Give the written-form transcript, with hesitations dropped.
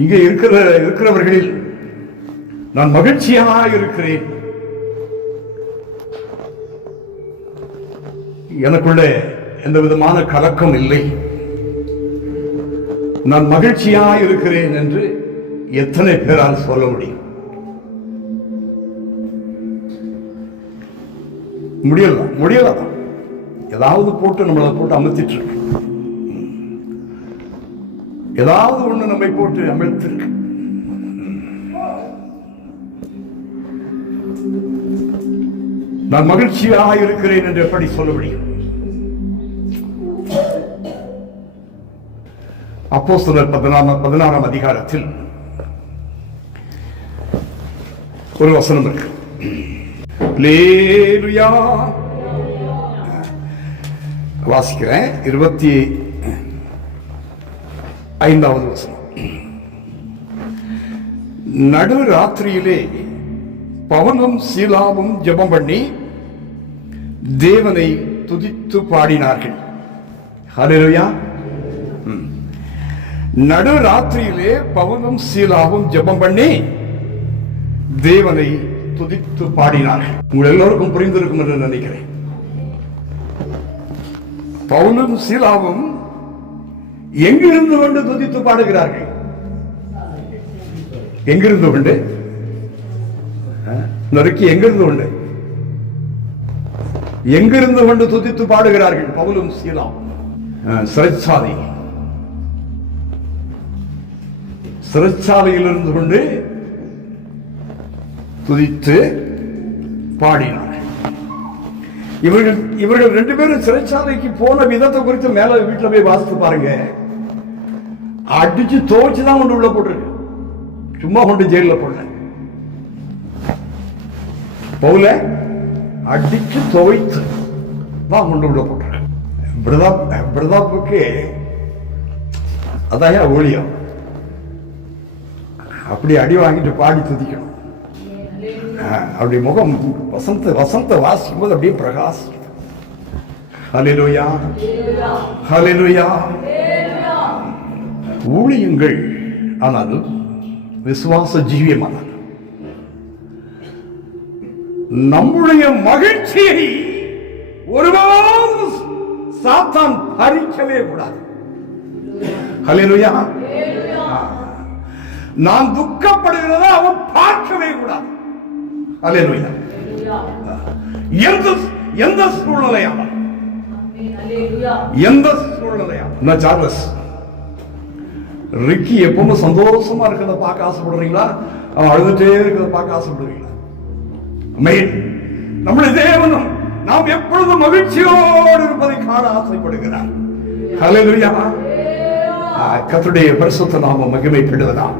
இங்கே இருக்கிறவர்களில் நான் மகிழ்ச்சியாக இருக்கிறேன். எனக்குள்ளே எந்த விதமான கலக்கம் இல்லை. நான் மகிழ்ச்சியாக இருக்கிறேன் என்று எத்தனை பேரால் சொல்ல முடியும்? முடியல. ஏதாவது போட்டு நம்மளை போட்டு அமர்த்திட்டு இருக்கு. ஏதாவது ஒண்ணு நம்மை போட்டு அமர்த்திருக்கு. நான் மகிழ்ச்சியாக இருக்கிறேன் என்று எப்படி சொல்ல முடியும்? அப்போஸ்தலர் 16ஆம் அதிகாரத்தில் ஒரு வசனம் இருக்கு. அல்லேலூயா. வாசிக்கிறேன். 25வது வசனம். நடு ராத்திரியிலே பவுலும் சீலாவும் ஜெபம் பண்ணி தேவனை துதித்து பாடினார்கள். ஹல்லேலூயா. நடு ராத்திரியிலே பவுலும் சீலாவும் ஜெபம் பண்ணி தேவனை துதித்து பாடினார்கள். உங்கள் எல்லோருக்கும் புரிந்திருக்கும் என்று நினைக்கிறேன். பவுலும் சீலாவும் எங்கிருந்து கொண்டு துதித்து பாடுகிறார்கள்? எங்கிருந்து கொண்டு? எங்கிருந்து கொண்டு துதித்து பாடுகிறார்கள்? பவுலும் சீலாவும் சிறைச்சாலையில் இருந்து கொண்டு துதித்து பாடினார்கள். இவர்கள் ரெண்டு பேரும் சிறைச்சாலைக்கு போன விதத்தை குறித்து மேல வீட்டுல போய் வாசித்து பாருங்க. அடிச்சு துவைச்சுதான் கொண்டு உள்ள போட்டிருக்கு. சும்மா கொண்டு ஜெயில போடல. பவுல அடிச்சு துவைத்து தான் கொண்டு உள்ள போட்டிருக்கு. பிரதாப்புக்கு அதான் ஊழியம். அப்படி அடி வாங்கிட்டு பாடி துதிக்கணும். அப்படி முகம் வசந்த வாசிக்கும் போது அப்படியே பிரகாசம். ஹல்லேலூயா, ஹல்லேலூயா. ஊழியங்கள் ஆனாலும் விசுவாச ஜீவியமானாலும் நம்முடைய மகிழ்ச்சியை ஒருவரும் சாத்தான் பறிக்கவே கூடாது. ஹல்லேலூயா. நான் துக்கப்படுகிறத அவன் பார்க்கவே கூடாது. அல்லேலூயா. எந்த சூழ்நிலையாக சார்லஸ் ரிக்கி எப்பவுமே சந்தோஷமா இருக்கிறத பார்க்க ஆசைப்படுறீங்களா? அவன் அழுதுட்டே இருக்கிறத பார்க்க ஆசைப்படுறீங்களா? நம்முடைய தேவனும் நாம் எப்பொழுதும் மகிழ்ச்சியோடு இருப்பதை காண ஆசைப்படுகிறார். அல்லேலூயா. கர்த்தருடைய பரிசுத்த நாமம் மகிமைப்படுவதாக.